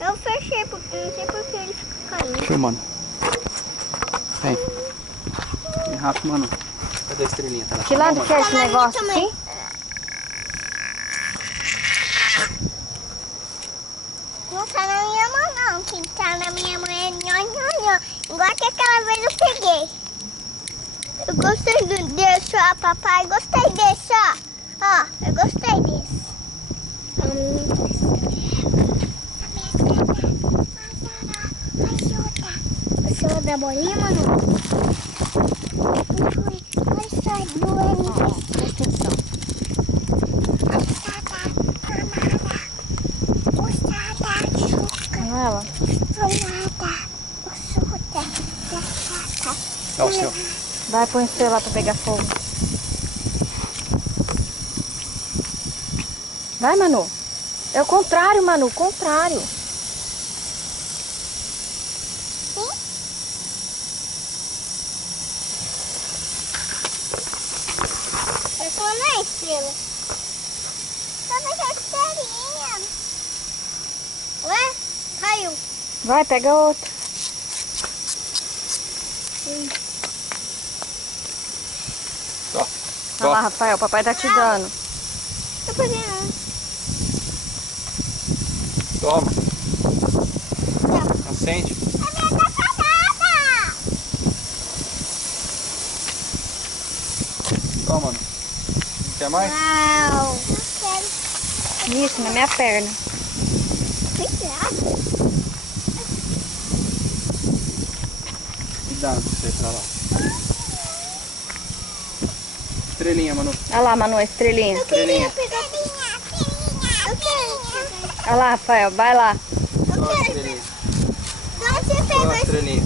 Eu fechei, porque não sei porque ele fica caindo. Filmando. Vem. Vem rápido, mano. Cadê a estrelinha? Tá na Que sua mão, lado mano? que é esse Tá na minha negócio também. aqui? Não tá na minha mão, não. Quem tá na minha mão é nhonhonhô. Igual que aquela vez eu peguei. Eu gostei desse, ó, papai. Gostei desse, ó. Ó, eu gostei desse. Você vai dar bolinha, mano? Olha só, doendo. Presta atenção. Olha ela. É o seu. Vai, põe o seu lá pra pegar fogo. Vai, Manu. É o contrário, Manu, o contrário. Eu tô na estrela. Toda a estrelinha. Ué? Caiu. Vai, pega outro. Ó. Olha lá, Rafael, o papai tá te dando. Eu peguei um. Toma. Acende. A minha tá apagada. Toma, mano. Quer mais? Uau. Não quero. Isso, na minha perna. Cuidado. Cuidado, você pra lá. Estrelinha, mano. Olha lá, Manu, a estrelinha. Eu queria Estrelinha. pegar estrelinha. Eu quero. Olha lá, Rafael, vai lá. Ó a estrelinha. Não, você Ó a pegou esse. estrelinha.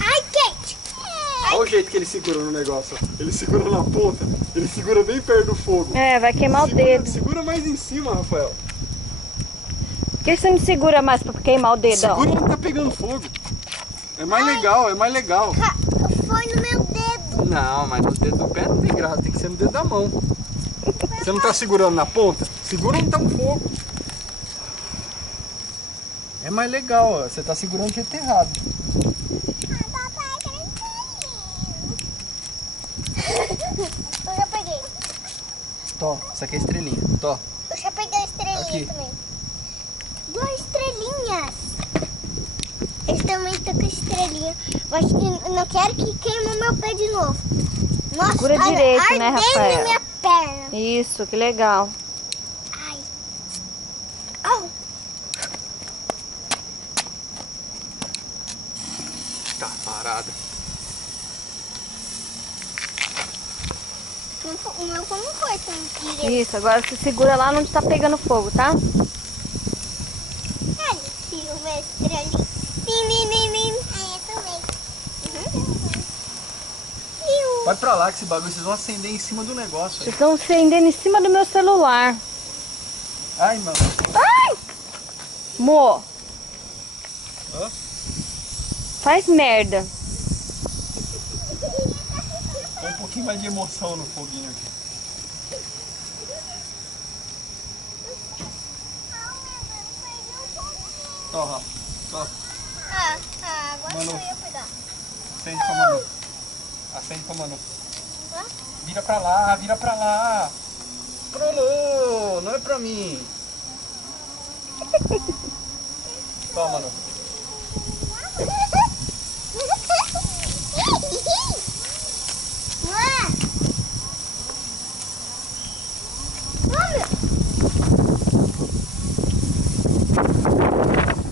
Ai, quente. Olha o jeito que ele segura no negócio. Ó. Ele segura na ponta. Ele segura bem perto do fogo. É, vai queimar o dedo. Segura mais em cima, Rafael. Por que você não segura mais pra queimar o dedão? Segura onde tá pegando fogo. É mais legal, é mais legal. Foi no meu dedo. Não, mas no dedo do pé não tem graça, tem que ser no dedo da mão. Você não tá segurando na ponta? Segura onde tá o fogo. É mais legal, ó. Você tá segurando do jeito errado. Eu já peguei. Tó, essa aqui é a estrelinha. Tó. Eu já peguei a estrelinha Aqui. também. 2 estrelinhas. Esse também tá com estrelinha. Mas eu não quero que queime o meu pé de novo. Nossa, Segura tá direito, né, ardendo Rafael? minha perna. Isso, que legal. Ai. Au. Tá parada. O meu não foi tão direito. Isso, agora você segura lá onde tá pegando fogo, tá? Olha, Silvestre ali. Nim. Aí, eu também. Vai pra lá que esse bagulho vocês vão acender em cima do negócio aí. Vocês estão acendendo em cima do meu celular. Ai, mano. Mo, Hã? faz merda. Põe um pouquinho mais de emoção no foguinho aqui. Ó, Rafa. Ó, Agora Manu. eu ia pegar. acende pra Manu. Acende pra Manu. Vira pra lá, vira pra lá. Pro Lu, não é pra mim. Toma, Manu.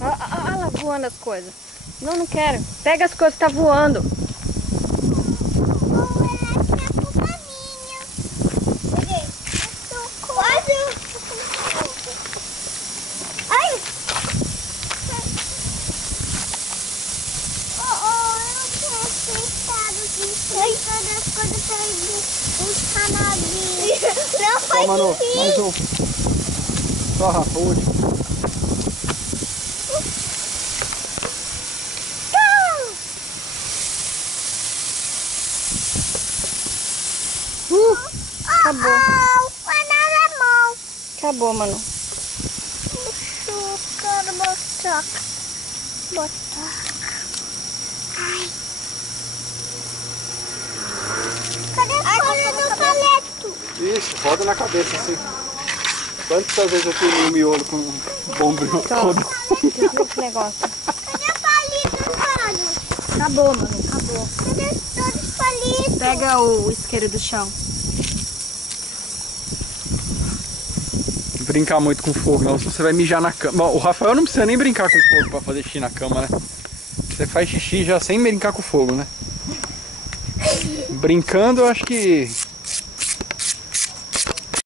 Olha lá voando as coisas. Não, não quero. Pega as coisas que tá voando. Não Toma, Manu. faz Mais um. Só, Rafa, o último. Acabou. Banana mão. Acabou, Manu. Quero botar. Ai. Cadê a folha do paleto? Isso, roda na cabeça assim. Quantas vezes eu tirei o miolo com um bombril todo? Desliga esse negócio. Cadê a palito dos olhos? Acabou, Manu. Acabou. Cadê todos os palitos? Pega o isqueiro do chão. Brincar muito com fogo, não, senão você vai mijar na cama. Bom, o Rafael não precisa nem brincar com fogo pra fazer xixi na cama, né? Você faz xixi já sem brincar com fogo, né? Brincando, eu acho que